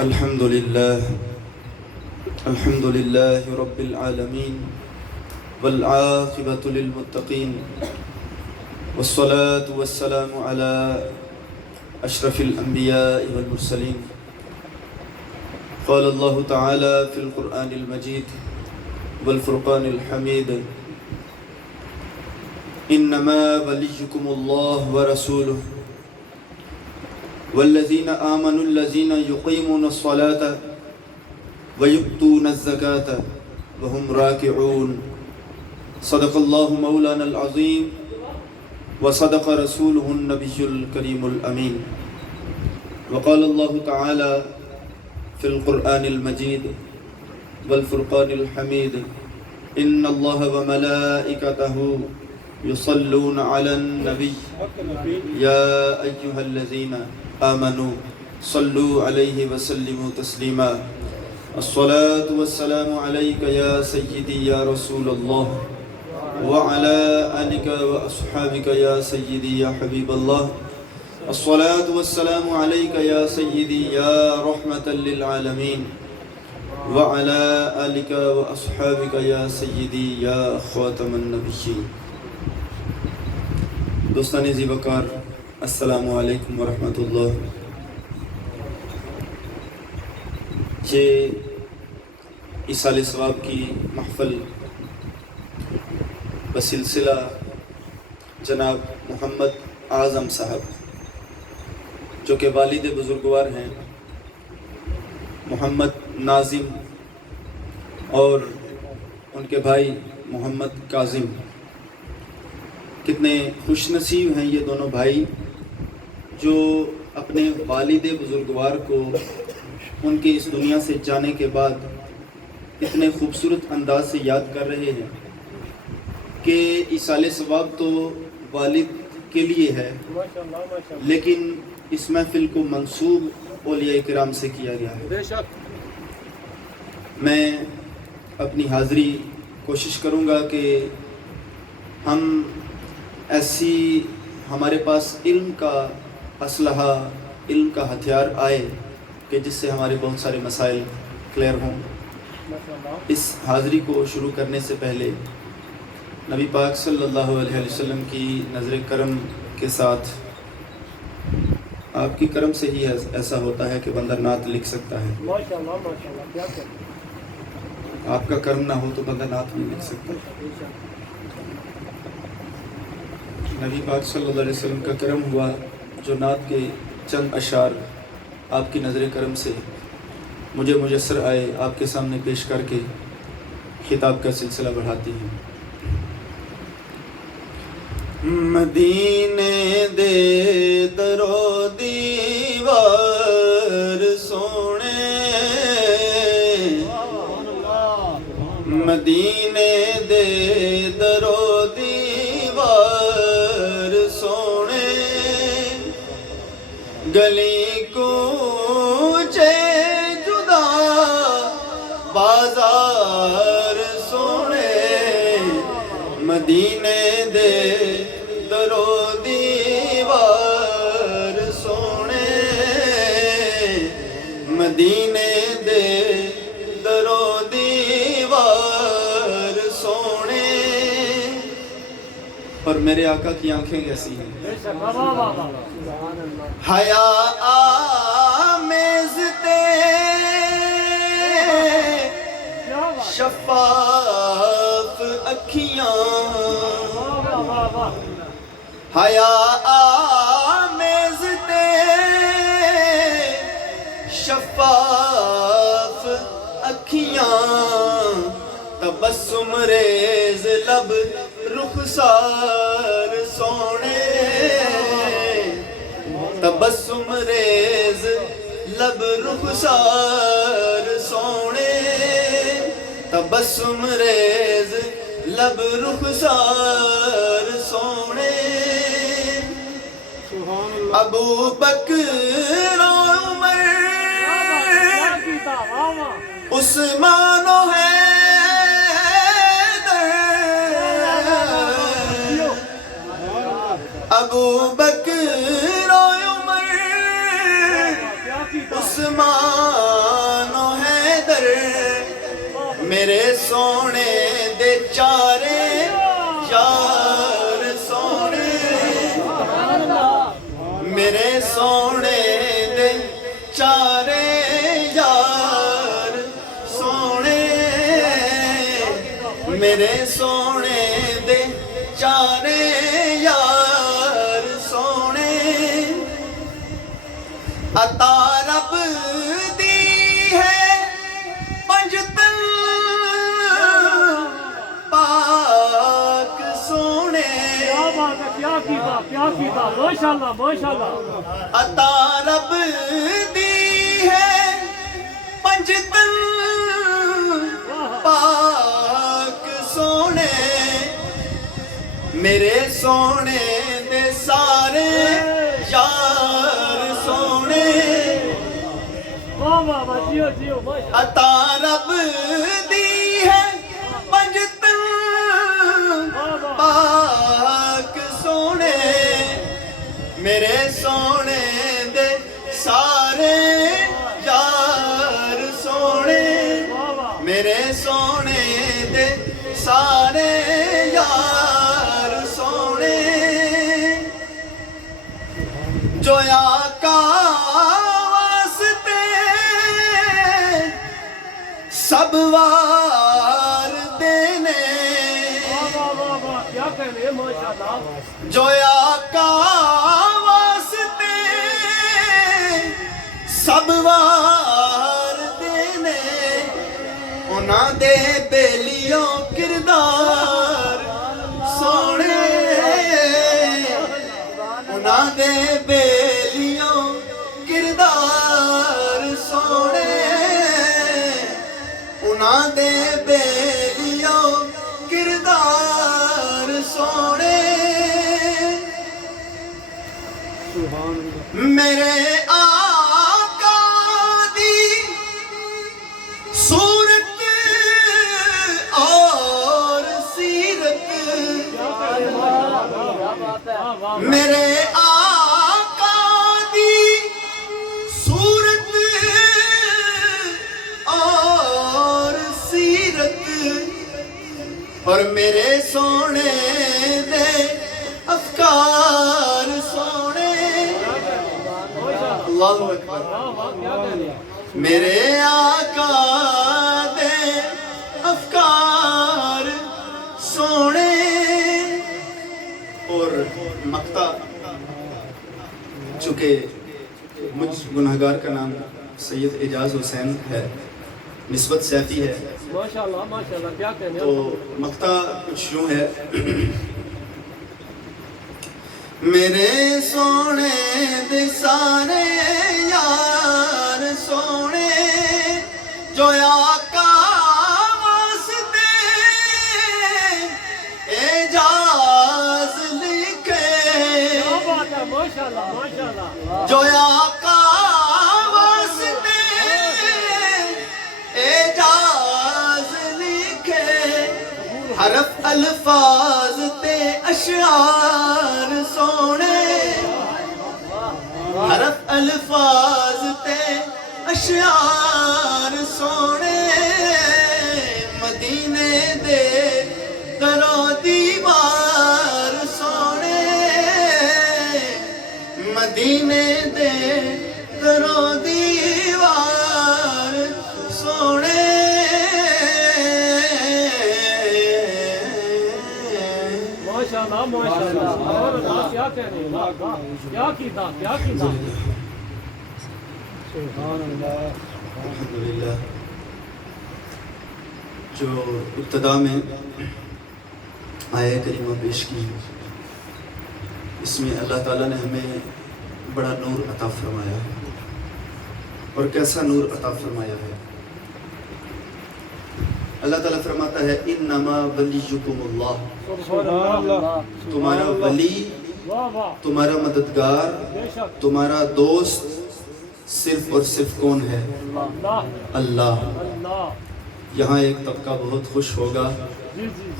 الحمد لله رب العالمين والعاقبة للمتقين والصلاة والسلام على أشرف الأنبياء والمرسلين. قال الله تعالى في القرآن المجيد والفرقان الحميد: إنما وليكم الله ورسوله والذين آمنوا الذين يقيمون الصلاة ويؤتون الزكاة وهم راكعون. صدق الله مولانا العظيم وصدق رسوله النبي الكريم الأمين. وقال الله تعالى في القرآن المجيد والفرقان الحميد: إن الله وملائكته يصلون على النبي يا أيها الذين آمنوا صلوا عليه وسلموا تسليما. الصلاة والسلام عليك يا سيدي يا رسول الله وعلى آلك وأصحابك يا سيدي يا حبيب الله. الصلاة والسلام عليك يا سيدي يا رحمة للعالمين وعلى آلك وأصحابك يا سيدي يا خاتم النبيين. دوستان زی وقار، السلام علیکم ورحمۃ اللہ. یہ ایصال ثواب کی محفل بسلسلہ جناب محمد اعظم صاحب جو کہ والد بزرگوار ہیں محمد ناظم اور ان کے بھائی محمد کاظم. کتنے خوش نصیب ہیں یہ دونوں بھائی جو اپنے والد بزرگوار کو ان کے اس دنیا سے جانے کے بعد اتنے خوبصورت انداز سے یاد کر رہے ہیں کہ ایصال ثواب تو والد کے لیے ہے، لیکن اس محفل کو منسوب اولیاء کرام سے کیا گیا ہے. میں اپنی حاضری کوشش کروں گا کہ ہم ایسی ہمارے پاس علم کا اسلحہ، علم کا ہتھیار آئے کہ جس سے ہمارے بہت سارے مسائل کلیئر ہوں. اس حاضری کو شروع کرنے سے پہلے نبی پاک صلی اللہ علیہ وسلم کی نظر کرم کے ساتھ، آپ کی کرم سے ہی ایسا ہوتا ہے کہ بندہ نعت لکھ سکتا ہے. آپ کا کرم نہ ہو تو بندہ نعت نہیں لکھ سکتا. نبی پاک صلی اللہ علیہ وسلم کا کرم ہوا جو نعت کے چند اشعار آپ کی نظر کرم سے مجھے میسر آئے، آپ کے سامنے پیش کر کے خطاب کا سلسلہ بڑھاتی ہیں. مدینے دے درو دیوار سونے، مدینے دے درو دیوار سونے، گلی کوچے جدا بازار سونے، مدینے دے درو دیوار سونے، مدینے دے درو دیوار سونے. اور میرے آقا کی آنکھیں کیسی ہیں، حیا آمیز تے شفاف اکھیاں، حیا آمیز تے شفاف اکھیاں، تبسم ریز لب رخسار سونے، تبسم ریز لب رخسار سونے، تبسم ریز لب رخسار سونے. ابو بکر عمر عثمان و حیدر، ابو بکر و عمر عثمان میرے سونے دے چارے یار سونے میرے سونے دے چارے یار سونے میرے سونے دے چارے یار سونے عطا رب دی ہے پنجتن پاک سونے کیا کیتا ماشاءاللہ ماشاءاللہ عطا رب دی ہے پنجتن پاک سونے میرے سونے دے سارے یار سونے واہ واہ واہ جیو جیو ماشاءاللہ عطا رب دی ہے پنجتن پاک سونے میرے سونے دے سارے یار سونے میرے سونے دے سارے یار سونے جو آقا واسطے سب وار دینے کیا کہنے ماشاءاللہ جو آقا واسطے سب وار دینے انہاں دے بیلیوں کردار سونے انہاں دے بیلیوں کردار سونے انہاں دے بیلیوں کردار سونے میرے آقا دی صورت اور سیرت میرے آقا دی صورت اور سیرت اور میرے سونے دے افکار سونے اللہ اکبر میرے آقا دے افکار سونے اور مقطع چونکہ مجھ گناہگار کا نام سید اعجاز حسین ہے نسبت سیفی ہے ماشاءاللہ ماشاءاللہ کیا کہنے تو مقطع کچھ یوں ہے میرے سونے دے سارے یار سونے جو آقا واسطے اعجاز لکھے کیا بات ہے ماشاءاللہ ماشاءاللہ جو آقا واسطے اعجاز لکھے حرف الفاظ تے اشعار سونے حرف الفاظ تے اشعار سونے مدینے دے درو دیوار سونے مدینے دے درو دیوار سونے ماشاءاللہ ماشاءاللہ اور اللہ کیا کہنے واہ واہ کیا کیتا الحمدللہ جو ابتدا میں آیہ کریمہ پیش کی اس میں اللہ تعالیٰ نے ہمیں بڑا نور عطا فرمایا ہے اور کیسا نور عطا فرمایا ہے اللہ تعالیٰ فرماتا ہے انما ولیکم اللہ تمہارا ولی تمہارا مددگار تمہارا دوست صرف اور صرف کون ہے اللہ یہاں ایک طبقہ بہت خوش ہوگا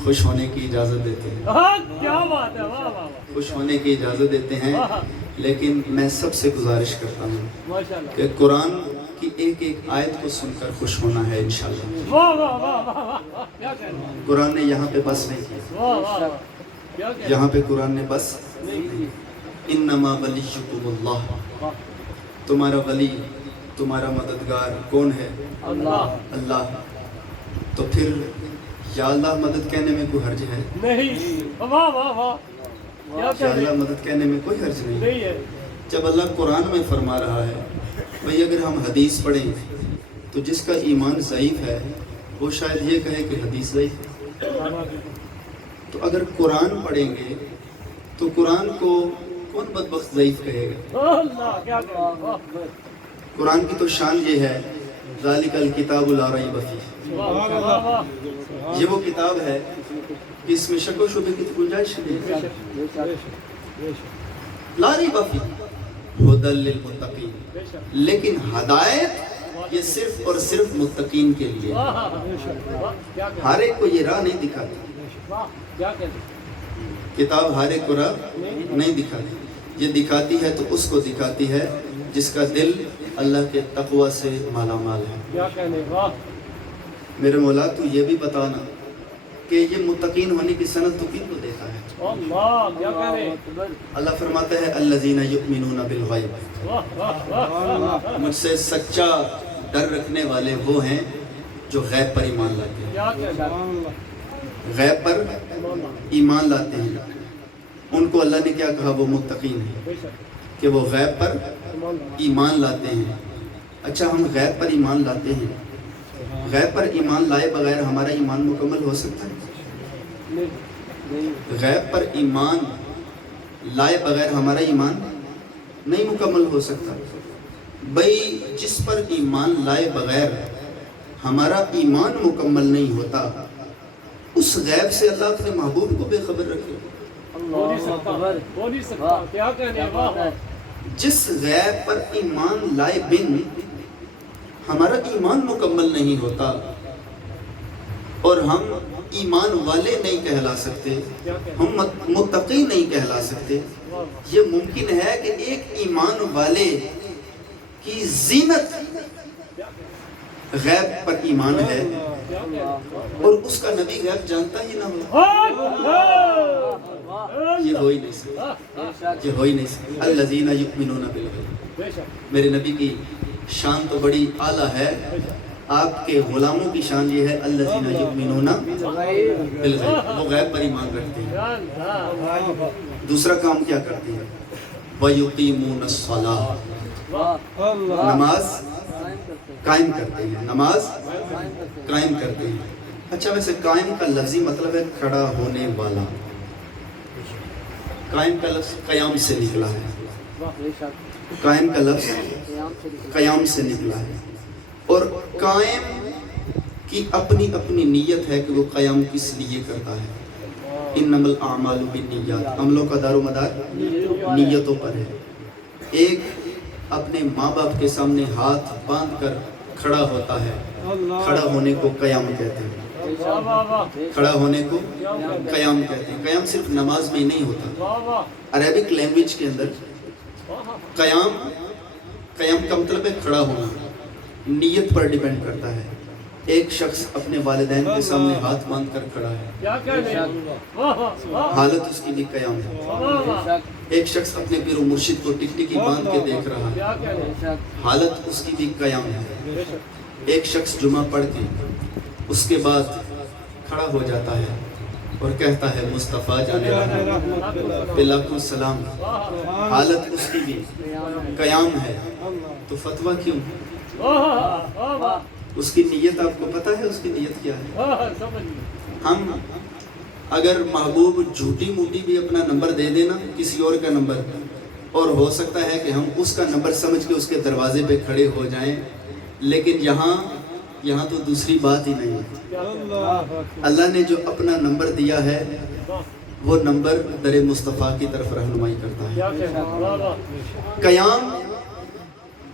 خوش ہونے کی اجازت دیتے ہیں کیا بات ہے واہ واہ خوش ہونے کی اجازت دیتے ہیں لیکن میں سب سے گزارش کرتا ہوں ماشاء اللہ کہ قرآن کی ایک ایک آیت کو سن کر خوش ہونا ہے انشاءاللہ۔ واہ واہ واہ واہ واہ کیا کہہ رہے ہیں قرآن نے یہاں پہ بس نہیں کیا، واہ واہ واہ کیا کہہ رہے یہاں پہ قرآن نے بس ہیں نہیں کی انما ولیکم اللہ، واہ تمہارا ولی تمہارا مددگار کون ہے؟ اللہ اللہ۔ تو پھر یا اللہ مدد کہنے میں کوئی حرج ہے؟ نہیں واہ واہ واہ کیا یا کہہ رہے اللہ ہیں مدد کہنے میں کوئی حرج نہیں۔ نہیں ہے جب اللہ قرآن میں فرما رہا ہے، بھئی اگر ہم حدیث پڑھیں تو جس کا ایمان ضعیف ہے وہ شاید یہ کہے کہ حدیث ضعیف ہے۔ تو اگر قرآن پڑھیں گے تو قرآن کو کون بدبخت ضعیف کہے گا؟ اللہ کیا کہہ رہے ہیں واہ قرآن کی تو شان یہ ہے ذالک الکتاب لا ریب فیہ، واہ واہ واہ یہ وہ کتاب ہے کہ اس میں شک و شبہ کی گنجائش نہیں ہے۔ بے شک لا ریب فیہ ھدی للمتقین، بے شک لیکن ہدایت یہ صرف اور صرف متقین کے لیے۔ واہ واہ کیا کہہ ہر ایک کو یہ راہ نہیں دکھاتی، واہ کیا کہہ رہے ہیں کتاب ہر ایک کو راہ نہیں دکھاتی، یہ دکھاتی ہے تو اس کو دکھاتی ہے جس کا دل اللہ کے تقوی سے مالا مال ہے۔ کیا کہنے واہ میرے مولا تو یہ بھی بتانا کہ یہ متقین ہونے کی سند تو کن کو دیتا ہے؟ اللہ کیا کہہ رہے ہیں اللہ فرماتا ہے الذین یؤمنون بالغیب، واہ واہ واہ مجھ سے سچا ڈر رکھنے والے وہ ہیں جو غیب پر ایمان لاتے ہیں، کیا کہہ رہے ہیں غیب پر ایمان لاتے ہیں۔ ان کو اللہ نے کیا کہا؟ وہ متقین ہیں بے شک کہ وہ غیب پر ایمان اللہ ایمان لاتے ہیں۔ اچھا ہم غیب پر ایمان لاتے ہیں، غیب پر ایمان لائے بغیر ہمارا ایمان مکمل ہو سکتا ہے؟ نہیں غیب پر ایمان لائے بغیر ہمارا ایمان نہیں مکمل ہو سکتا۔ بھئی جس پر ایمان لائے بغیر ہمارا ایمان مکمل نہیں ہوتا اس غیب سے اللہ اپنے محبوب کو بے خبر رکھے۔ بول نہیں سکتا کیا کہنے واہ واہ جس غیب پر ایمان لائے بن ہمارا ایمان مکمل نہیں ہوتا اور ہم ایمان والے نہیں کہلا سکتے، ہم متقی نہیں کہلا سکتے، یہ ممکن ہے کہ ایک ایمان والے کی زینت غیب پر ایمان ہے اور اس کا نبی غیب جانتا ہی نہ ہو، یہ ہو ہی نہیں سکتا، یہ ہو ہی نہیں سکتا۔ الذین یؤمنون بالغیب، بے شک میرے نبی کی شان تو بڑی اعلیٰ ہے، آپ کے غلاموں کی شان یہ ہے الذین یؤمنون بالغیب، وہ غیب پر ایمان رکھتے ہیں۔ دوسرا کام کیا کرتے ہیں؟ وَيُقِيمُونَ الصَّلَاةَ، نماز قائم کرتے ہیں، نماز قائم کرتے ہیں۔ اچھا ویسے قائم کا لفظی مطلب ہے کھڑا ہونے والا، قائم کا لفظ قیام سے نکلا ہے، قائم کا لفظ قیام سے نکلا ہے، اور قائم کی اپنی اپنی نیت ہے کہ وہ قیام کس لیے کرتا ہے۔ انما الاعمال بالنیات، عملوں کا دار و مدار نیتوں پر ہے۔ ایک اپنے ماں باپ کے سامنے ہاتھ باندھ کر کھڑا ہوتا ہے، کھڑا ہونے کو قیام کہتے ہیں، کھڑا ہونے کو قیام کہتے ہیں۔ قیام صرف نماز میں ہی نہیں ہوتا، عربک لینگویج کے اندر قیام کا مطلب ہے کھڑا ہونا، نیت پر ڈیپینڈ کرتا ہے۔ ایک شخص اپنے والدین کے سامنے ہاتھ باندھ کر کھڑا ہے، حالت اس کی بھی قیام ہے۔ ایک شخص اپنے پیر و مرشد کو ٹکٹکی باندھ کے دیکھ رہا ہے، حالت اس کی بھی قیام ہے۔ ایک شخص جمعہ پڑھ کے اس کے بعد کھڑا ہو جاتا ہے اور کہتا ہے مصطفیٰ جانے رحمت پہ لاکھوں سلام، حالت اس کی بھی قیام ہے۔ تو فتویٰ کیوں؟ اس کی نیت آپ کو پتہ ہے اس کی نیت کیا ہے؟ ہم اگر محبوب جھوٹی موٹی بھی اپنا نمبر دے دینا کسی اور کا نمبر، اور ہو سکتا ہے کہ ہم اس کا نمبر سمجھ کے اس کے دروازے پہ کھڑے ہو جائیں، لیکن یہاں تو دوسری بات ہی نہیں ہے۔ اللہ نے جو اپنا نمبر دیا ہے وہ نمبر در مصطفیٰ کی طرف رہنمائی کرتا ہے۔ قیام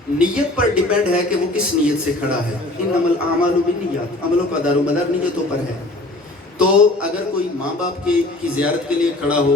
نیت پر ڈیپینڈ ہے کہ وہ کس نیت سے کھڑا ہے۔ انما الاعمال بالنیات، عملوں کا دار و مدار نیتوں پر ہے۔ تو اگر کوئی ماں باپ کی زیارت کے لیے کھڑا ہو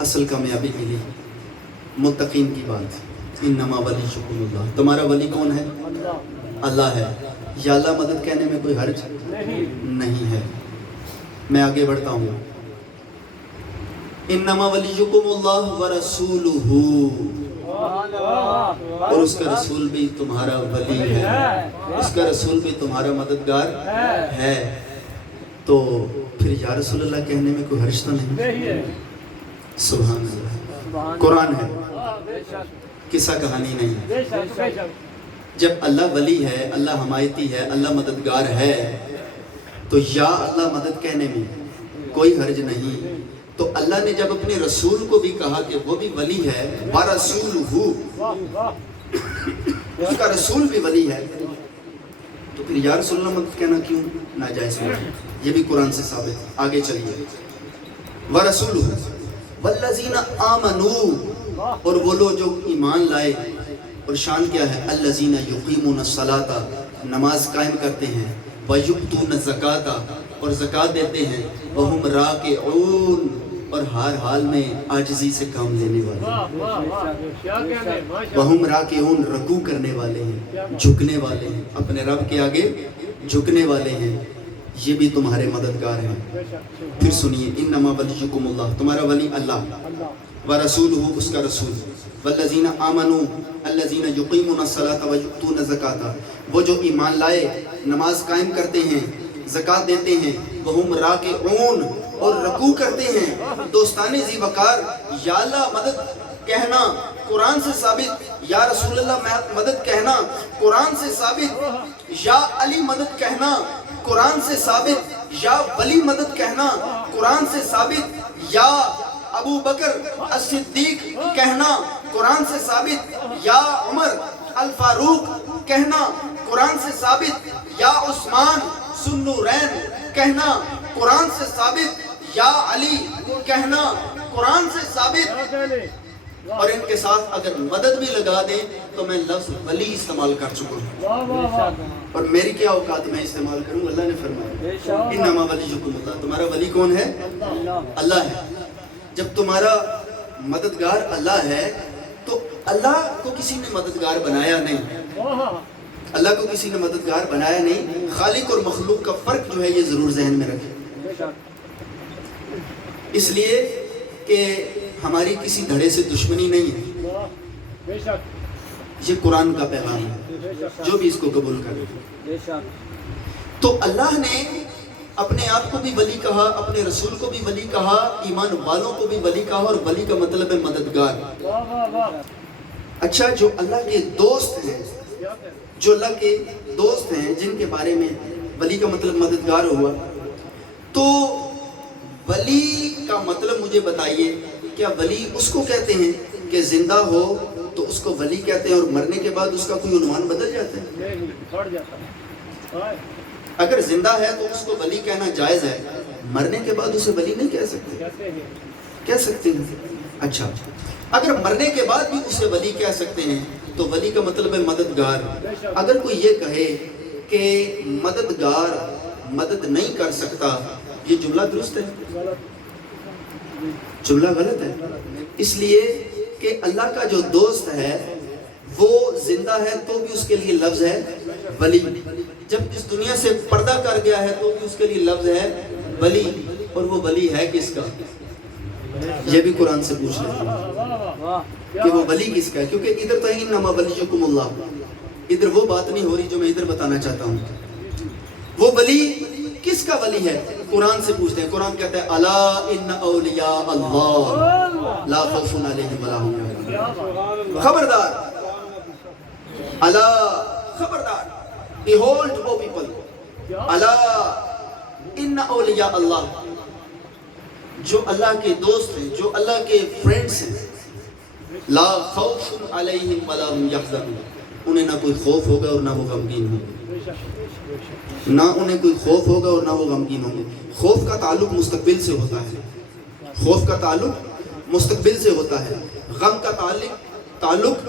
اصل کامیابی ملی متقین کی بات. انما ولیکم اللہ. تمہارا ولی کون ہے؟ اللہ اللہ ہے. یا اللہ مدد کہنے میں کوئی حرج نہیں ہے. میں آگے بڑھتا ہوں. انما ولیکم اللہ ورسولہ. اور اس کا رسول بھی تمہارا ولی ہے, اس کا رسول بھی تمہارا مددگار ہے. تو پھر یا رسول اللہ کہنے میں کوئی حرج تو نہیں. سبحان اللہ. قرآن ہے, قصہ کہانی نہیں. جب اللہ ولی ہے, اللہ حمایتی ہے, اللہ مددگار ہے, تو یا اللہ مدد کہنے میں کوئی حرج نہیں. تو اللہ نے جب اپنے رسول کو بھی کہا کہ وہ بھی ولی ہے, وَرَسُولُهُ, اس کا رسول بھی ولی ہے, تو پھر یا رسول اللہ مدد کہنا کیوں ناجائز ہے؟ یہ بھی قرآن سے ثابت ہے. آگے چلیے. وَرَسُولُهُ وَالَّذِينَ آمَنُوا, اور وہ لوگ جو ایمان لائے. اور شان کیا ہے؟ الَّذِينَ يُقِيمُونَ الصَّلَاةَ, نماز قائم کرتے ہیں. وَيُؤْتُونَ الزَّكَاةَ, اور زکوٰۃ دیتے ہیں. وَهُمْ رَاكِعُونَ, اور ہر حال میں عاجزی سے کام لینے والے. وَهُمْ رَاكِعُونَ, رکوع کرنے والے ہیں, جھکنے والے ہیں, اپنے رب کے آگے جھکنے والے ہیں. یہ بھی تمہارے مددگار ہیں. پھر سنیے. انما ولیکم اللہ, تمہارا ولی اللہ, ورسولہ, اس کا رسول. والذین آمنوا الذین یقیمون الصلاۃ ویؤتون الزکاۃ, وہ جو ایمان لائے, نماز قائم کرتے ہیں, زکوٰۃ دیتے ہیں. وہم راکعون, اور رکوع کرتے ہیں. دوستانے ذی وقار, یا اللہ مدد کہنا قرآن سے ثابت, یا رسول اللہ مدد کہنا قرآن سے ثابت, یا علی مدد کہنا قرآن سے ثابت, یا ولی مدد کہنا قرآن سے ثابت, یا ابو بکر الصدیق کہنا قرآن سے ثابت, یا عمر الفاروق کہنا قرآن سے ثابت, یا عثمان ذوالنورین کہنا قرآن سے ثابت, یا علی کہنا قرآن سے ثابت. اور ان کے ساتھ اگر مدد بھی لگا دیں تو میں لفظ ولی استعمال کر چکا ہوں, اور میری کیا اوقات میں استعمال کروں. اللہ نے فرمایا انما ولیکم اللہ, تمہارا ولی کون ہے؟ اللہ ہے. جب تمہارا مددگار اللہ ہے تو اللہ کو کسی نے مددگار بنایا نہیں. اللہ کو کسی نے مددگار بنایا نہیں. خالق اور مخلوق کا فرق جو ہے یہ ضرور ذہن میں رکھیں, اس لیے کہ ہماری کسی دھڑے سے دشمنی نہیں ہے. یہ قرآن کا پیغام ہے, جو بھی اس کو قبول کرے. تو اللہ نے اپنے آپ کو بھی ولی کہا, اپنے رسول کو بھی ولی کہا, ایمان والوں کو بھی ولی کہا, اور ولی کا مطلب ہے مددگار. اچھا, جو اللہ کے دوست ہیں, جو اللہ کے دوست ہیں جن کے بارے میں ولی کا مطلب مددگار ہوا, تو ولی کا مطلب مجھے بتائیے. کیا ولی اس کو کہتے ہیں کہ زندہ ہو تو اس کو ولی کہتے ہیں, اور مرنے کے بعد اس کا کوئی عنوان بدل جاتا ہے؟ اگر زندہ ہے تو اس کو ولی کہنا جائز ہے, مرنے کے بعد اسے ولی نہیں کہہ سکتے. کہہ سکتے ہیں. اچھا, اگر مرنے کے بعد بھی اسے ولی کہہ سکتے ہیں تو ولی کا مطلب ہے مددگار. اگر کوئی یہ کہے کہ مددگار مدد نہیں کر سکتا, یہ جملہ درست ہے؟ جملہ غلط ہے. اس لیے کہ اللہ کا جو دوست ہے وہ زندہ ہے تو بھی اس کے لیے لفظ ہے ولی, جب اس دنیا سے پردہ کر گیا ہے تو بھی اس کے لیے لفظ ہے ولی. اور وہ ولی ہے کس کا؟ یہ بھی قرآن سے پوچھ لیں کہ وہ ولی کس کا ہے, کیونکہ ادھر تو انما ولیکم اللہ, ادھر وہ بات نہیں ہو رہی جو میں ادھر بتانا چاہتا ہوں. وہ ولی کس کا ولی ہے؟ قرآن سے پوچھتے ہیں. قرآن کہتا ہے الا ان اولیاء اللہ لا خوف علیہم ولا هم یحزنون. خبردار, الا خبردار, behold O people, الا ان اولیاء اللہ, جو اللہ کے دوست ہیں, جو اللہ کے فرینڈز ہیں, لا خوف علیہم ولا هم یحزنون, انہیں نہ کوئی خوف ہوگا اور نہ وہ غمگین ہوں گے. نہ انہیں کوئی خوف ہوگا اور نہ وہ غمگین ہوں گے. خوف کا تعلق مستقبل سے ہوتا ہے, خوف کا تعلق مستقبل سے ہوتا ہے. غم کا تعلق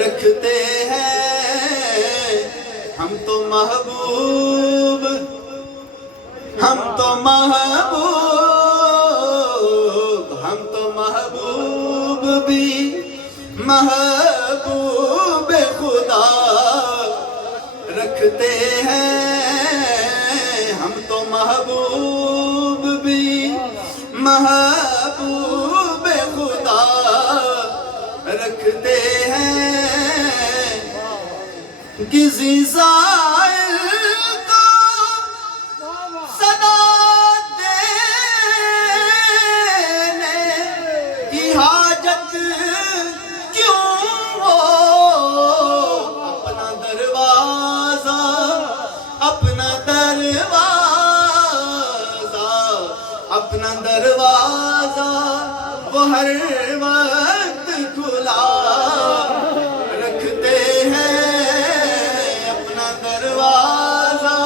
رکھتے ہیں ہم تو محبوب، ہم تو محبوب، ہم تو محبوب بھی محبوب خدا رکھتے ہیں، ہم تو محبوب بھی محبوب خدا رکھتے ہیں، کسی زائر کو صدا دینے کی حاجت کیوں ہو، اپنا دروازہ، اپنا دروازہ، اپنا دروازہ وہ ہر وقت کھلا رکھتے ہیں، اپنا دروازہ،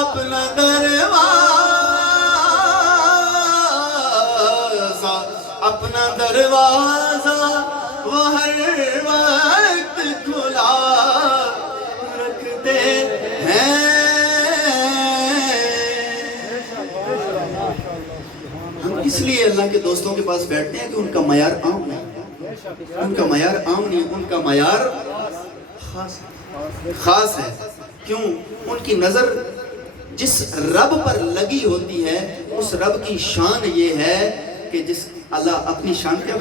اپنا دروازہ، اپنا دروازہ وہ ہر وقت کھلا رکھتے ہیں۔ ہم اس لیے اللہ کے دوستوں کے پاس بیٹھتے ہیں کہ ان کا معیار عام نہیں، ان کا معیار عام نہیں، ان کا معیار خاص ہے۔ کیوں؟ ان کی نظر جس رب پر لگی ہوتی ہے، اس رب کی شان یہ ہے کہ جس اللہ اپنی شان کیا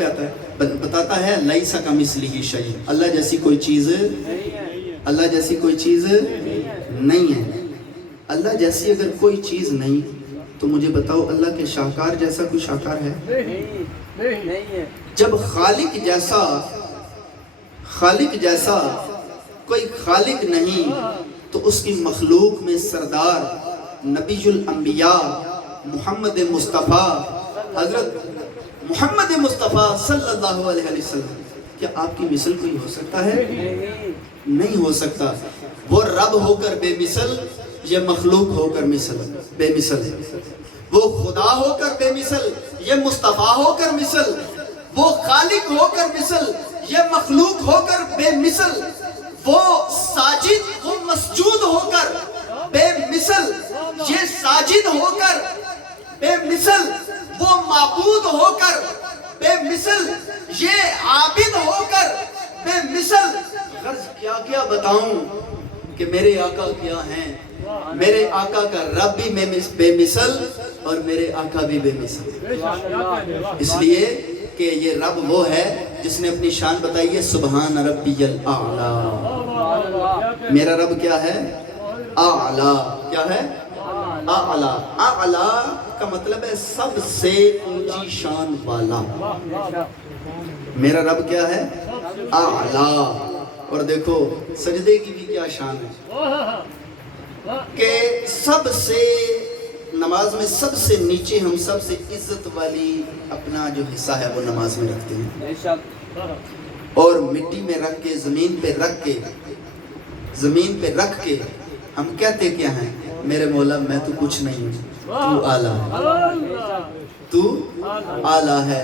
بتاتا ہے، لیسا کمثلہ شیء، اللہ جیسی کوئی چیز، اللہ جیسی کوئی چیز نہیں ہے۔ اللہ جیسی اگر کوئی چیز نہیں تو مجھے بتاؤ اللہ کے شاہکار جیسا کوئی شاہکار ہے؟ جب خالق جیسا کوئی خالق نہیں تو اس کی مخلوق میں سردار نبی الانبیاء محمد مصطفیٰ، حضرت محمد مصطفیٰ صلی اللہ علیہ وسلم، کیا آپ کی مثل کوئی ہو سکتا ہے؟ نہیں ہو سکتا۔ وہ رب ہو کر بے مثل، یہ مخلوق ہو کر بے مثل ہے۔ وہ خدا ہو کر بے مثل، یہ مصطفیٰ ہو کر مثل۔ وہ خالق ہو کر مثل، یہ مخلوق ہو کر بے مثل۔ وہ ساجد، وہ مسجود ہو کر بے مثل، یہ ساجد ہو کر بے مثل۔ وہ معبود ہو کر بے مثل، یہ عابد ہو کر بے مثل۔ غرض کیا کیا بتاؤں کہ میرے آقا کیا ہیں؟ میرے آقا کا رب بھی بے مثل اور میرے آقا بھی بے مثل، اس لیے کہ یہ رب وہ ہے جس نے اپنی شان بتائی ہے، سبحان ربی الاعلیٰ۔ میرا رب کیا ہے؟ اعلیٰ۔ کیا ہے؟ اعلیٰ۔ اعلیٰ کا مطلب ہے سب سے اونچی شان والا۔ میرا رب کیا ہے؟ اعلیٰ۔ اور دیکھو سجدے کی بھی کیا شان ہے کہ سب سے نماز میں سب سے نیچے ہم سب سے عزت والی اپنا جو حصہ ہے وہ نماز میں رکھتے ہیں، اور مٹی میں رکھ کے زمین پہ رکھ کے ہم کہتے کیا ہیں؟ میرے مولا میں تو کچھ نہیں ہوں، تو اعلیٰ ہے، تو اعلیٰ ہے۔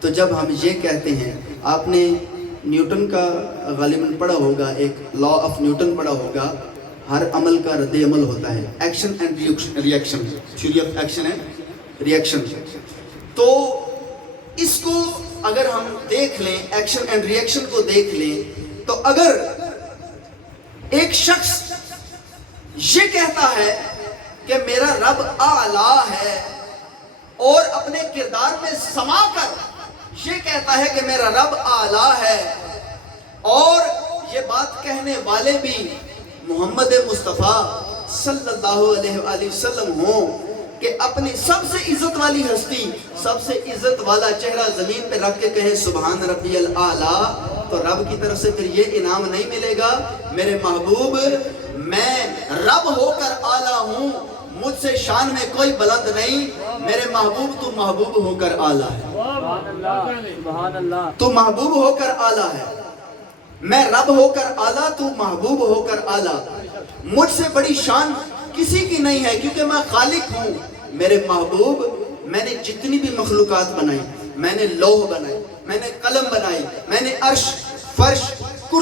تو جب ہم یہ کہتے ہیں، آپ نے نیوٹن کا غالباً پڑھا ہوگا، ایک لا آف نیوٹن پڑھا ہوگا، ہر عمل کا رد عمل ہوتا ہے، action and reaction, theory of action and reaction. تو اس کو اگر ہم دیکھ لیں، ایکشن اینڈ ریئیکشن کو دیکھ لیں، تو اگر ایک شخص یہ کہتا ہے کہ میرا رب اعلیٰ ہے، اور اپنے کردار میں سما کر یہ کہتا ہے کہ میرا رب اعلیٰ ہے، اور یہ بات کہنے والے بھی محمد مصطفیٰ صلی اللہ علیہ وآلہ وسلم ہوں کہ اپنی سب سے عزت والی ہستی، سب سے عزت والا چہرہ زمین پہ رکھ کے کہے سبحان ربی الاعلیٰ، تو رب کی طرف سے پھر یہ انعام نہیں ملے گا، میرے محبوب میں رب ہو کر اعلیٰ ہوں، مجھ سے شان میں کوئی بلند نہیں، میرے محبوب تو محبوب ہو کر اعلیٰ ہے، تو محبوب ہو کر اعلیٰ ہے، میں رب ہو کر اعلیٰ، تو محبوب ہو کر اعلیٰ، مجھ سے بڑی شان کسی کی نہیں ہے کیونکہ میں خالق ہوں، میرے محبوب میں نے جتنی بھی مخلوقات بنائی، میں نے لوح بنائی، میں نے قلم بنائی، میں نے عرش، فرش،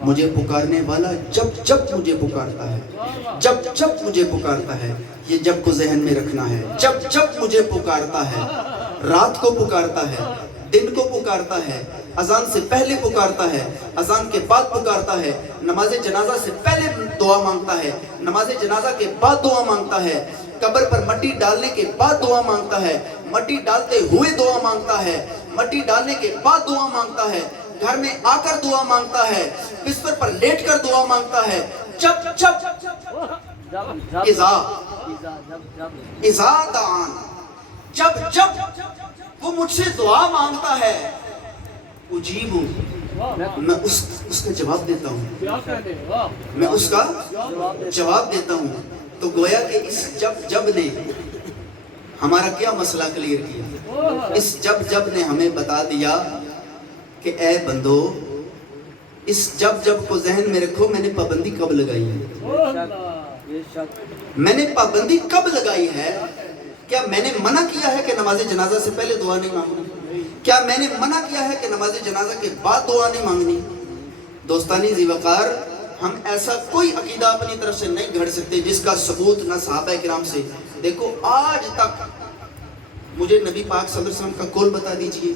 مجھے پکارنے والا جب جب مجھے پکارتا ہے، جب جب مجھے پکارتا ہے، یہ جب کو ذہن میں رکھنا ہے، جب جب مجھے پکارتا ہے، رات کو پکارتا ہے، دن کو پکارتا ہے، اذان سے پہلے پکارتا ہے، اذان کے بعد پکارتا ہے، نماز جنازہ سے پہلے دعا مانگتا ہے، نماز جنازہ کے بعد دعا مانگتا ہے، قبر پر مٹی ڈالنے کے بعد دعا مانگتا ہے، مٹی ڈالتے ہوئے دعا مانگتا ہے، مٹی ڈالنے کے بعد دعا مانگتا ہے، گھر میں آ کر دعا مانگتا ہے، بستر پر لیٹ کر دعا مانگتا ہے، جب جب اذا دعان، جب جب وہ مجھ سے دعا مانگتا ہے، اجیبو، میں اس کا جواب دیتا ہوں، میں اس کا جواب دیتا ہوں۔ تو گویا کہ اس جب جب نے ہمارا کیا مسئلہ کلیئر کیا؟ اس جب جب نے ہمیں بتا دیا کہ اے بندو، اس جب جب کو ذہن میں رکھو، میں نے پابندی کب لگائی ہے؟ میں نے پابندی کب لگائی ہے؟ کیا میں نے منع کیا ہے کہ نماز جنازہ سے پہلے دعا نہیں مانگنی؟ کیا میں نے منع کیا ہے کہ نماز جنازہ کے بعد دعا نہیں مانگنی؟ دوستانی ذی وقار، ہم ایسا کوئی عقیدہ اپنی طرف سے نہیں گھڑ سکتے جس کا ثبوت نہ صحابہ کرام سے۔ دیکھو آج تک مجھے نبی پاک صلی اللہ علیہ وسلم کا قول بتا دیجئے،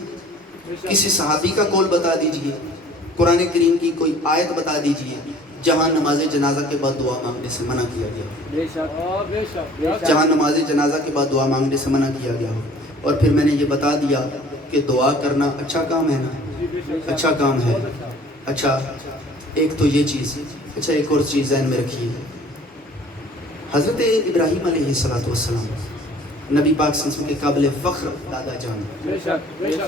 کسی صحابی کا قول بتا دیجئے، قرآن کریم کی کوئی آیت بتا دیجئے جہاں نماز جنازہ کے بعد دعا مانگنے سے منع کیا گیا ہو، جہاں نماز جنازہ کے بعد دعا مانگنے سے منع کیا گیا ہو۔ اور پھر میں نے یہ بتا دیا کہ دعا کرنا اچھا کام ہے نا، اچھا کام ہے۔ اچھا ایک تو یہ چیز، اچھا ایک اور چیز ذہن میں رکھیے، حضرت ابراہیم علیہ السلام نبی پاک صلی اللہ علیہ وسلم کے قابل فخر دادا جان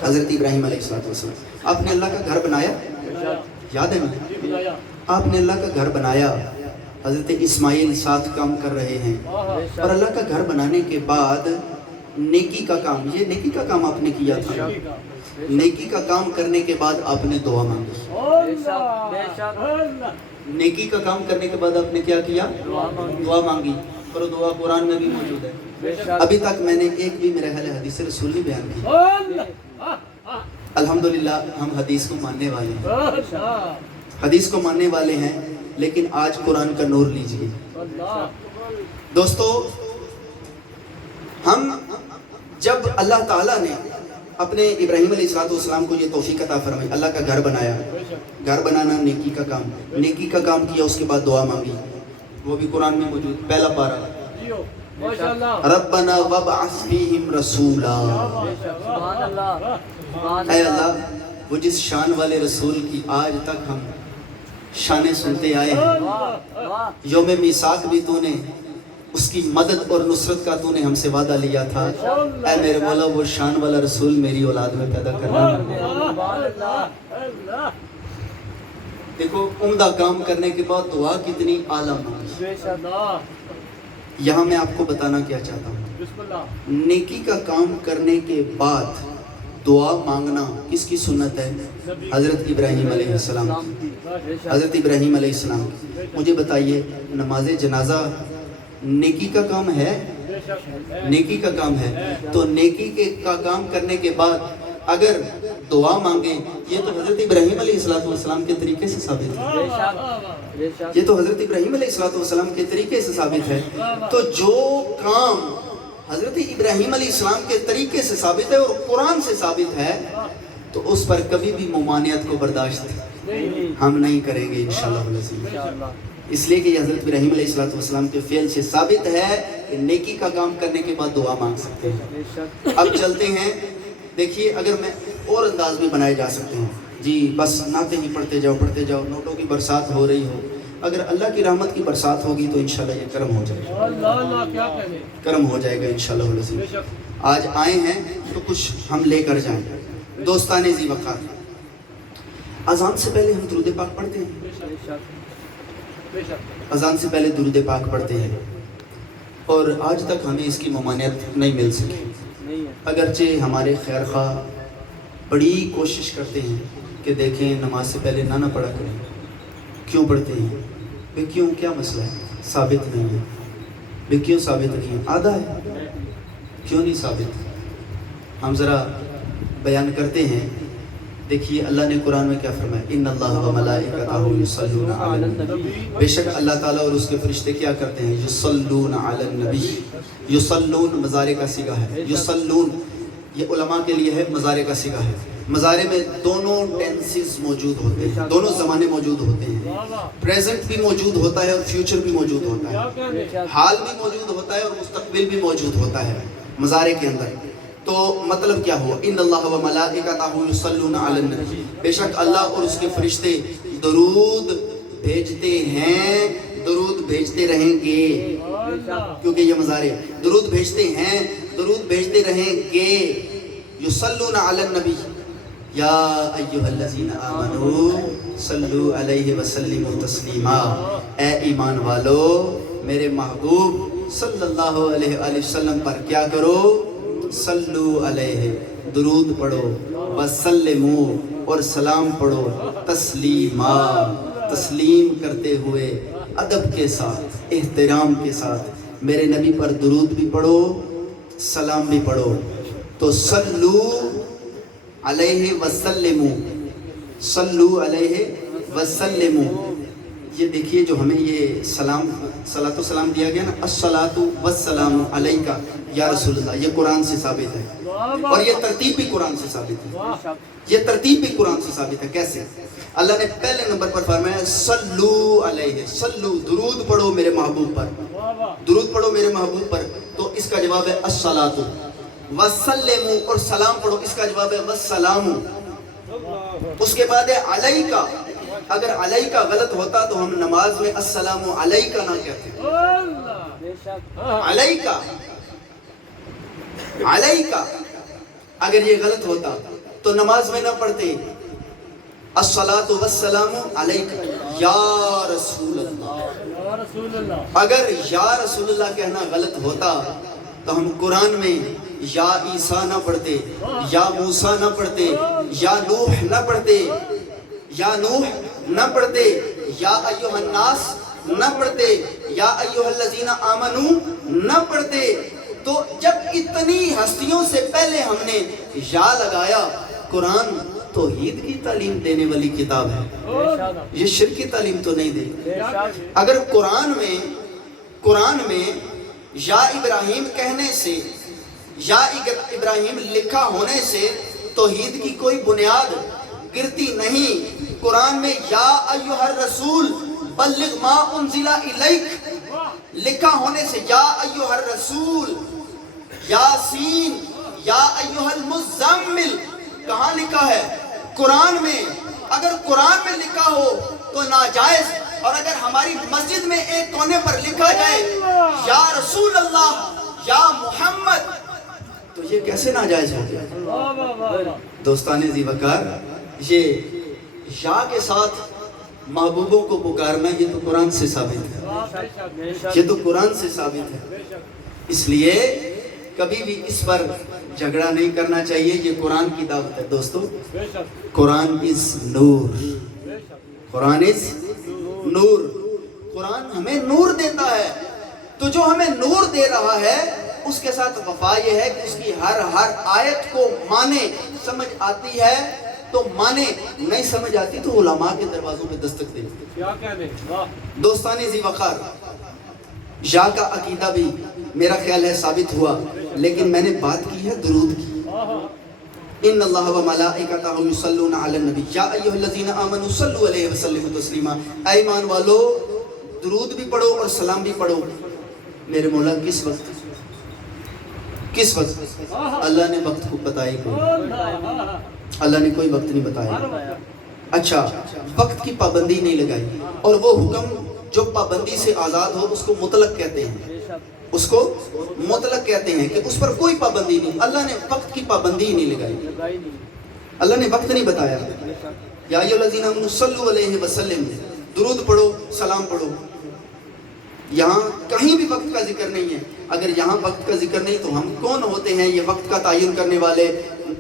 حضرت ابراہیم علیہ السلام، آپ نے اللہ کا گھر بنایا، یاد ہے نا؟ آپ نے اللہ کا گھر بنایا، حضرت اسماعیل ساتھ کام کر رہے ہیں، اور اللہ کا گھر بنانے کے بعد نیکی کا کام، یہ نیکی کا کام آپ نے کیا تھا، نیکی کا کام کرنے کے بعد آپ نے دعا مانگی، نیکی کا کام کرنے کے بعد آپ نے کیا کیا؟ دعا مانگی، اور دعا قرآن میں بھی موجود ہے۔ ابھی تک میں نے ایک بھی میرے خیال حدیث رسول نہیں بیان کی۔ الحمدللہ ہم حدیث کو ماننے والے ہیں، حدیث کو ماننے والے ہیں، لیکن آج قرآن کا نور لیجئے۔ دوستو، ہم جب اللہ تعالیٰ نے اپنے ابراہیم علیہ السلام کو یہ توفیق عطا فرمائی، اللہ کا گھر بنایا، گھر بنانا نیکی کا کام، نیکی کا کام کیا، اس کے بعد دعا مانگی، وہ بھی قرآن میں موجود، پہلا پارہ، ربنا وابعث فیہم رسولا، اے اللہ وہ جس شان والے رسول کی آج تک ہم شانیں سنتے آئے ہیں، یوم میثاق بھی تو نے اس کی مدد اور نصرت کا تو نے ہم سے وعدہ لیا تھا، اے میرے مولا وہ شان والا رسول میری اولاد میں پیدا کرنا۔ دیکھو عمدہ کام کرنے کے بعد دعا کتنی اعلیٰ ہے۔ یہاں میں آپ کو بتانا کیا چاہتا ہوں، نیکی کا کام کرنے کے بعد دعا مانگنا کس کی سنت ہے؟ حضرت ابراہیم علیہ السلام، حضرت ابراہیم علیہ السلام۔ مجھے بتائیے نماز جنازہ نیکی کا کام ہے؟ نیکی کا کام ہے، تو نیکی کا کام کرنے کے بعد اگر دعا مانگیں، یہ تو حضرت ابراہیم علیہ السلام کے طریقے سے ثابت ہے، یہ تو حضرت ابراہیم علیہ السلام کے طریقے سے ثابت ہے۔ تو جو کام حضرت ابراہیم علیہ السلام کے طریقے سے ثابت ہے اور قرآن سے ثابت ہے، تو اس پر کبھی بھی ممانعت کو برداشت ہم نہیں کریں گے انشاءاللہ۔ اس لیے کہ یہ حضرت ابراہیم علیہ السلام کے فعل سے ثابت ہے کہ نیکی کا کام کرنے کے بعد دعا مانگ سکتے ہیں۔ اب چلتے ہیں، دیکھیے اگر میں اور انداز بھی بنائے جا سکتے ہیں، جی بس نعتیں ہی پڑھتے جاؤ، نوٹوں کی برسات ہو رہی ہو، اگر اللہ کی رحمت کی برسات ہوگی تو انشاءاللہ یہ کرم ہو جائے گا، کرم ہو جائے گا انشاءاللہ۔ آج آئے ہیں تو کچھ ہم لے کر جائیں۔ دوستان ذی وقار، اذان سے پہلے ہم درود پاک پڑھتے ہیں، اذان سے پہلے درود پاک پڑھتے ہیں، اور آج تک ہمیں اس کی ممانعت نہیں مل سکی، اگرچہ ہمارے خیر خواہ بڑی کوشش کرتے ہیں کہ دیکھیں نماز سے پہلے نہ پڑھا کریں۔ کیوں پڑھتے ہیں؟ بے کیوں کیا مسئلہ ہے؟ ثابت نہیں ہے۔ بے کیوں ثابت نہیں ہے؟ آدھا ہے، کیوں نہیں ثابت؟ ہم ذرا بیان کرتے ہیں دیکھیے اللہ نے قرآن میں کیا فرمایا، ان اللہ و ملائکتہ یصلون علی النبی، بے شک اللہ تعالیٰ اور اس کے فرشتے کیا کرتے ہیں، یصلون علی النبی. یصلون مضارع کا صیغہ ہے، یصلون یہ علماء کے لیے ہے، مضارع کا صیغہ ہے. مضارع میں دونوں ٹینسز موجود ہوتے ہیں، دونوں زمانے موجود ہوتے ہیں. پریزنٹ بھی موجود ہوتا ہے اور فیوچر بھی موجود ہوتا ہے، حال بھی موجود ہوتا ہے اور مستقبل بھی موجود ہوتا ہے مضارع کے اندر. تو مطلب کیا ہوا، ان اللہ و ملائکتہ یصلون علی النبی، بے شک اللہ اور اس کے فرشتے درود بھیجتے ہیں، درود بھیجتے رہیں گے، کیونکہ یہ مضارع درود بھیجتے ہیں، درود بھیجتے رہیں گے. یصلون علی النبی یا ایھا الذین آمنوا صلو علیہ وسلموا تسلیما، اے ایمان والو میرے محبوب صلی اللہ علیہ وآلہ وسلم پر کیا کرو، صلو علیہ درود پڑھو، وسلموا اور سلام پڑھو، تسلیما تسلیم کرتے ہوئے، ادب کے ساتھ، احترام کے ساتھ میرے نبی پر درود بھی پڑھو، سلام بھی پڑھو. تو صلو علیہ وسلموا، صلو علیہ وسلموا، یہ دیکھیے جو ہمیں یہ سلام صلاۃ و سلام دیا گیا نا، الصلاۃ والسلام علیکہ یا رسول اللہ، یہ قرآن سے ثابت ہے اور یہ ترتیب بھی قرآن سے ثابت ہے، یہ ترتیب بھی قرآن سے ثابت ہے. کیسے؟ اللہ نے پہلے نمبر پر فرمایا صلو علیہ، صلو درود پڑھو میرے محبوب پر، درود پڑھو میرے محبوب پر. تو اس کا جواب ہے الصلاۃ، وسلموا اور سلام پڑھو، اس کا جواب ہے والسلام. اس کے بعد ہے علیکہ، اگر علیکہ غلط ہوتا تو ہم نماز میں السلام علیکہ نہ کہتے، علیکہ علیکہ اگر یہ غلط ہوتا تو نماز میں نہ پڑھتے الصلاۃ والسلام علیکہ یا رسول اللہ. اگر یا رسول اللہ کہنا غلط ہوتا تو ہم قرآن میں یا عیسیٰ نہ پڑھتے، یا موسیٰ نہ پڑھتے، یا نوح نہ پڑھتے، یا نوح نہ پڑھتے، یا ایھا الناس نہ پڑھتے، یا ایھا الذین آمنوا نہ پڑھتے. تو جب اتنی ہستیوں سے پہلے ہم نے یا لگایا، قرآن توحید کی تعلیم دینے والی کتاب ہے، یہ شرک کی تعلیم تو نہیں دے. اگر قرآن میں یا ابراہیم کہنے سے، یا ابراہیم لکھا ہونے سے توحید کی کوئی بنیاد گرتی نہیں. قرآن میں یا ایھا الرسول بلغ ما انزل الیک لکھا ہونے سے، یا ایھا الرسول، یاسین، یا ایھا المزمل کہاں لکھا ہے؟ قرآن میں. اگر قرآن میں لکھا ہو تو ناجائز، اور اگر ہماری مسجد میں ایک کونے پر لکھا جائے یا رسول اللہ، یا محمد، تو یہ کیسے ناجائز ہو گیا؟ دوستان ذی وقار، یہ یا کے ساتھ محبوبوں کو پکارنا یہ تو قرآن سے ثابت ہے، یہ تو قرآن سے ثابت ہے. اس لیے کبھی بھی اس پر جھگڑا نہیں کرنا چاہیے، یہ قرآن کی دعوت ہے. دوستو قرآن از نور، قرآن از نور، قرآن ہمیں نور دیتا ہے. تو جو ہمیں نور دے رہا ہے اس کے ساتھ وفا یہ ہے کہ اس کی ہر آیت کو مانے. سمجھ آتی ہے تو مانے، نہیں سمجھ آتی تو علماء کے دروازوں پہ دستک دے. دوستان ذی وقار، یا کا عقیدہ بھی میرا خیال ہے ثابت ہوا، لیکن میں نے بات کی ہے درود کی. ان اللہ و ملائکتہ یصلون علی النبی یا ایھا الذین آمنوا صلو علیہ وسلموا تسلیما، اے ایمان والو درود بھی پڑھو اور سلام بھی پڑھو. میرے مولا کس وقت اللہ نے وقت کو بتائی کوئی، اللہ نے کوئی وقت نہیں بتایا. اچھا، وقت کی پابندی نہیں لگائی، اور وہ حکم جو پابندی سے آزاد ہو اس کو مطلق کہتے ہیں، اس کو مطلق کہتے ہیں کہ اس پر کوئی پابندی نہیں. اللہ نے وقت کی پابندی ہی نہیں لگائی، اللہ نے وقت نہیں بتایا. یا ایھا الذین آمنوا صلو علیہ وسلم، درود پڑھو، سلام پڑھو. یہاں کہیں بھی وقت کا ذکر نہیں ہے. اگر یہاں وقت کا ذکر نہیں تو ہم کون ہوتے ہیں یہ وقت کا تعین کرنے والے؟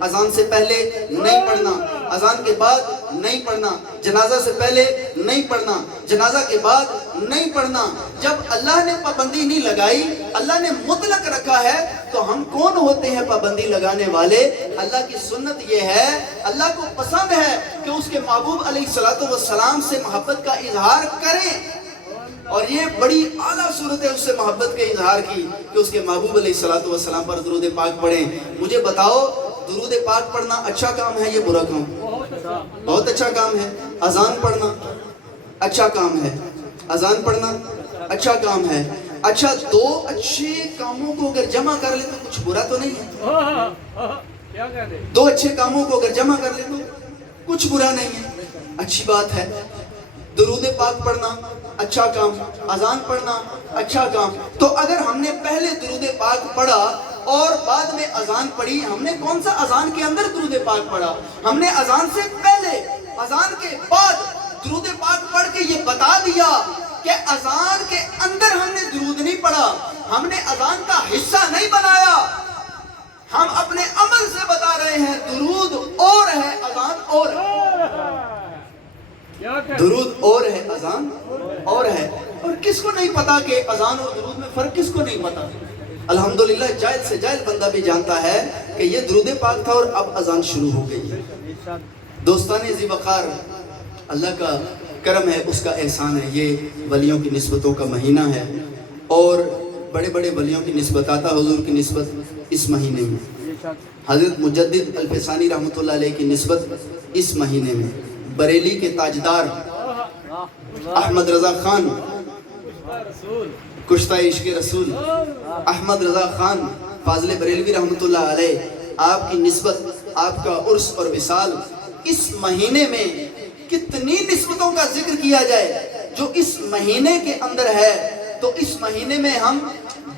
اذان سے پہلے نہیں پڑھنا، اذان کے بعد نہیں پڑھنا، جنازہ سے پہلے نہیں پڑھنا، جنازہ کے بعد نہیں پڑھنا. جب اللہ نے پابندی نہیں لگائی, اللہ نے مطلق رکھا ہے, تو ہم کون ہوتے ہیں پابندی لگانے والے؟ اللہ کی سنت یہ ہے, اللہ کو پسند ہے کہ اس کے محبوب علیہ السلام سے محبت کا اظہار کریں, اور یہ بڑی اعلیٰ صورت ہے اس سے محبت کے اظہار کی کہ اس کے محبوب علیہ السلام پر درود پاک پڑھیں. مجھے بتاؤ, درود پاک پڑھنا اچھا کام ہے یا برا کام؟ بہت اچھا کام ہے. اذان پڑھنا اچھا کام ہے, اذان پڑھنا اچھا کام ہے. اچھا, دو اچھے کاموں کو اگر جمع کر لیں تو کچھ برا تو نہیں ہے؟ کیا کہہ رہے؟ دو اچھے کاموں کو اگر جمع کر لیں تو کچھ برا نہیں ہے, اچھی بات ہے. درود پاک پڑھنا اچھا کام, اذان پڑھنا اچھا کام. تو اگر ہم نے پہلے درود پاک پڑھا اور بعد میں اذان پڑھی, ہم نے کون سا اذان کے اندر درود پاک پڑھا؟ ہم نے اذان سے پہلے, اذان کے بعد درود پاک پڑھ کے یہ بتا دیا کہ اذان کے اندر ہم نے درود نہیں پڑھا, ہم نے اذان کا حصہ نہیں بنایا. ہم اپنے عمل سے بتا رہے ہیں درود اور ہے, اذان اور ہے. درود اور ہے, اذان اور ہے. اور کس کو نہیں پتا کہ اذان اور درود میں فرق؟ کس کو نہیں پتا؟ الحمدللہ جاہل سے جاہل بندہ بھی جانتا ہے کہ یہ درود پاک تھا اور اب اذان شروع ہو گئی. دوستان ذی وقار, اللہ کا کرم ہے, اس کا احسان ہے. یہ ولیوں کی نسبتوں کا مہینہ ہے اور بڑے بڑے ولیوں کی نسبت, آتا حضور کی نسبت اس مہینے میں, حضرت مجدد الفسانی رحمۃ اللہ علیہ کی نسبت اس مہینے میں, بریلی کے تاجدار احمد رضا خان کشتہ عشق رسول احمد رضا خان فاضل بریلوی رحمۃ اللہ علیہ, آپ کی نسبت, آپ کا عرس اور وصال اس مہینے میں کتنی نسبتوں کا ذکر کیا جائے جو اس مہینے کے اندر ہے. تو اس مہینے میں ہم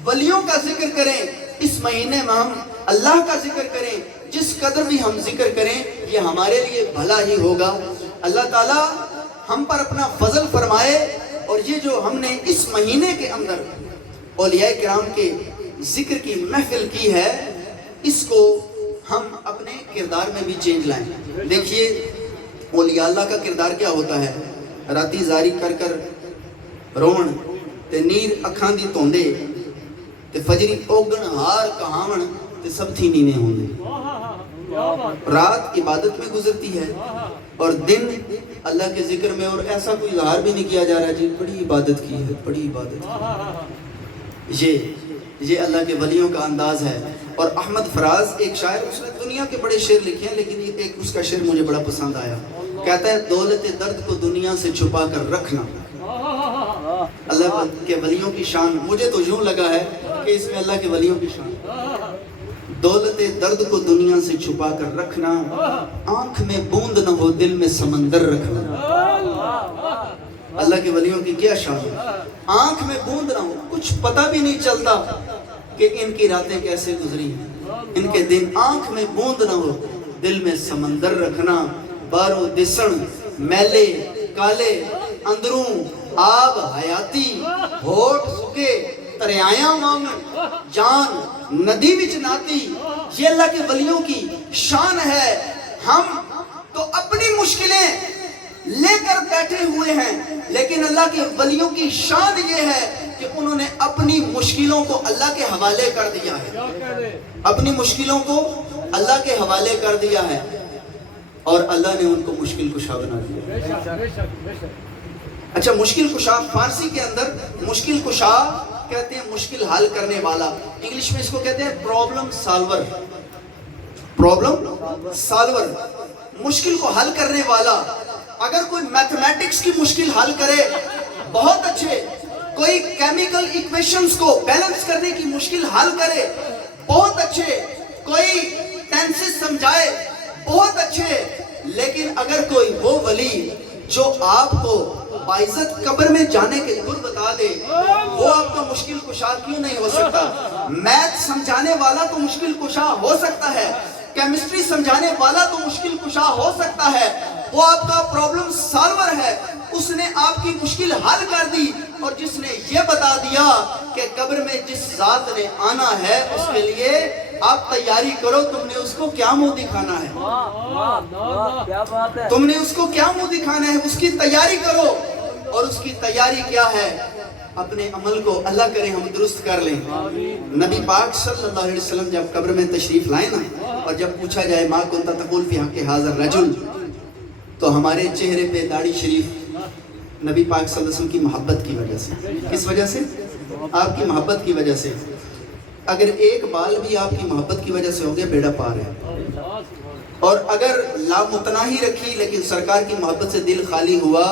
ولیوں کا ذکر کریں, اس مہینے میں ہم اللہ کا ذکر کریں. جس قدر بھی ہم ذکر کریں یہ ہمارے لیے بھلا ہی ہوگا. اللہ تعالیٰ ہم پر اپنا فضل فرمائے, اور یہ جو ہم نے اس مہینے کے اندر اولیاء کرام کے ذکر کی محفل کی ہے, اس کو ہم اپنے کردار میں بھی چینج لائیں. دیکھیے اولیاء اللہ کا کردار کیا ہوتا ہے. راتی زاری کر کر رون تے نیر اکھاں دی توندے تے فجری اوگن ہار کہاون تے سب تھی نیویں ہوندے. رات عبادت میں گزرتی ہے اور دن اللہ کے ذکر میں, اور ایسا کوئی اظہار بھی نہیں کیا جا رہا جی بڑی عبادت کی ہے, بڑی عبادت کی ہے. یہ اللہ کے ولیوں کا انداز ہے. اور احمد فراز ایک شاعر, اس نے دنیا کے بڑے شعر لکھے ہیں, لیکن یہ ایک اس کا شعر مجھے بڑا پسند آیا. کہتا ہے دولت درد کو دنیا سے چھپا کر رکھنا. اللہ کے ولیوں کی شان, مجھے تو یوں لگا ہے کہ اس میں اللہ کے ولیوں کی شان, دولت درد کو دنیا سے چھپا کر رکھنا, آنکھ میں بوند نہ ہو دل میں سمندر رکھنا. اللہ کے ولیوں کی کیا شان ہے. آنکھ میں بوند نہ ہو, کچھ پتہ بھی نہیں چلتا کہ ان کی راتیں کیسے گزری ہیں, ان کے دن. آنکھ میں بوند نہ ہو دل میں سمندر رکھنا. بارو دسن میلے کالے اندروں آب حیاتی, ہوٹ سکے تریایاں مانگن جان ندی وچ ناتی. یہ اللہ کے ولیوں کی شان ہے. ہم تو اپنی مشکلیں لے کر بیٹھے ہوئے ہیں, لیکن اللہ کے ولیوں کی شان یہ ہے کہ انہوں نے اپنی مشکلوں کو اللہ کے حوالے کر دیا ہے, اپنی مشکلوں کو اللہ کے حوالے کر دیا ہے, اور اللہ نے ان کو مشکل کشا بنا دیا. اچھا, مشکل کشا فارسی کے اندر مشکل کشا کہتے ہیں مشکل حل کرنے والا. انگلش میں اس کو کہتے ہیں پرابلم سالور. پرابلم سالور, مشکل کو حل کرنے والا. اگر کوئی میتھمیٹکس کی مشکل حل کرے بہت اچھے, کوئی کیمیکل ایکویشنز کو بیلنس کرنے کی مشکل حل کرے بہت اچھے, کوئی ٹینسز سمجھائے بہت اچھے. لیکن اگر کوئی وہ ولی جو آپ کو باعزت قبر میں جانے کے گر بتا دے, وہ آپ کا مشکل کشا کیوں نہیں ہو سکتا؟ میتھ سمجھانے والا تو مشکل کشا ہو سکتا ہے, کیمسٹری سمجھانے والا تو مشکل کشا ہو سکتا ہے. وہ آپ کا پرابلم سالور ہے, اس نے آپ کی مشکل حل کر دی, اور جس نے یہ بتا دیا کہ قبر میں جس ذات نے آنا ہے اس کے لیے آپ تیاری کرو, تم نے اس کو کیا منہ دکھانا ہے, تم نے اس کو کیا منہ دکھانا ہے, اس کی تیاری کرو. اور اس کی تیاری کیا ہے؟ اپنے عمل کو اللہ کرے ہم درست کر لیں۔ نبی پاک صلی اللہ علیہ وسلم جب قبر میں تشریف لائے نا، اور جب پوچھا جائے ما کنت تقول فی حق ھذا الرجل، تو ہمارے چہرے پہ داڑھی شریف نبی پاک صلی اللہ علیہ وسلم کی محبت کی وجہ سے، کس وجہ سے؟ آپ کی محبت کی وجہ سے۔ اگر ایک بال بھی آپ کی محبت کی وجہ سے ہو گیا، بیڑا پار ہے۔ اور اگر لامتناہی رکھی لیکن سرکار کی محبت سے دل خالی ہوا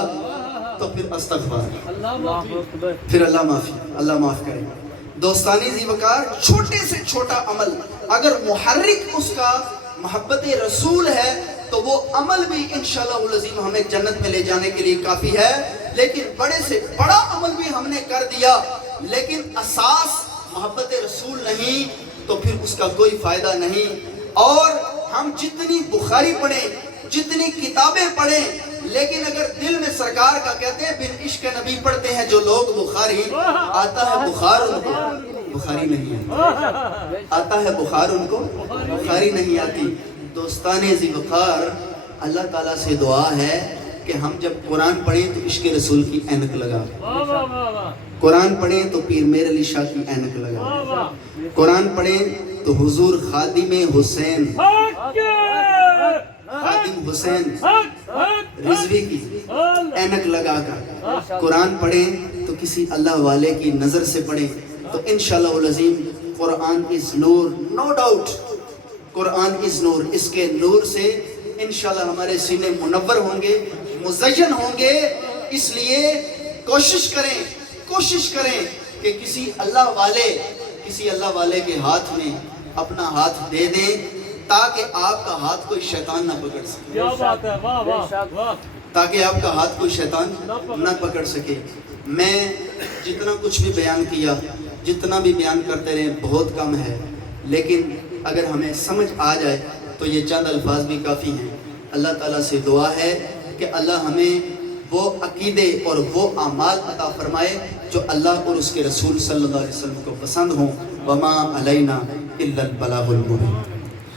تو پھر استغفار، پھر اللہ معاف کرے۔ دوستانی ذی وقار، چھوٹے سے چھوٹا عمل اگر محرک اس کا محبت رسول ہے تو وہ عمل بھی انشاءاللہ العظیم ہمیں جنت میں لے جانے کے لیے کافی ہے۔ لیکن بڑے سے بڑا عمل بھی ہم نے کر دیا لیکن اساس محبت رسول نہیں تو پھر اس کا کوئی فائدہ نہیں۔ اور ہم جتنی بخاری پڑھیں، جتنی کتابیں پڑھیں، لیکن اگر دل میں سرکار کا کہتے ہیں بن عشق نبی پڑھتے ہیں جو لوگ بخاری، آتا ہے بخار ان کو بخاری نہیں آتی، آتا ہے بخار ان کو بخاری نہیں آتی۔ دوستان ذی وقار، اللہ تعالیٰ سے دعا ہے کہ ہم جب قرآن پڑھیں تو عشق رسول کی اینک لگا، قرآن پڑھیں تو پیر میر علی شاہ کی اینک لگا، قرآن پڑھیں تو حضور خادم حسین، خادم حسین رضوی کی اینک لگا کر قرآن پڑھیں تو کسی اللہ والے کی نظر سے پڑھیں تو انشاءاللہ العظیم قرآن از نور، نو ڈاؤٹ قرآن از نور۔ اس کے نور سے انشاءاللہ ہمارے سینے منور ہوں گے، مزین ہوں گے۔ اس لیے کوشش کریں کہ کسی اللہ والے کے ہاتھ میں اپنا ہاتھ دے دیں تاکہ آپ کا ہاتھ کوئی شیطان نہ پکڑ سکے، کیا بات ہے، واہ واہ واہ، تاکہ آپ کا ہاتھ کوئی شیطان نہ پکڑ سکے۔ میں جتنا کچھ بھی بیان کیا، جتنا بھی بیان کرتے رہے بہت کم ہے، لیکن اگر ہمیں سمجھ آ جائے تو یہ چند الفاظ بھی کافی ہیں۔ اللہ تعالیٰ سے دعا ہے کہ اللہ ہمیں وہ عقیدے اور وہ اعمال عطا فرمائے جو اللہ اور اس کے رسول صلی اللہ علیہ وسلم کو پسند ہوں۔ وما علینا الا البلاغ المبین۔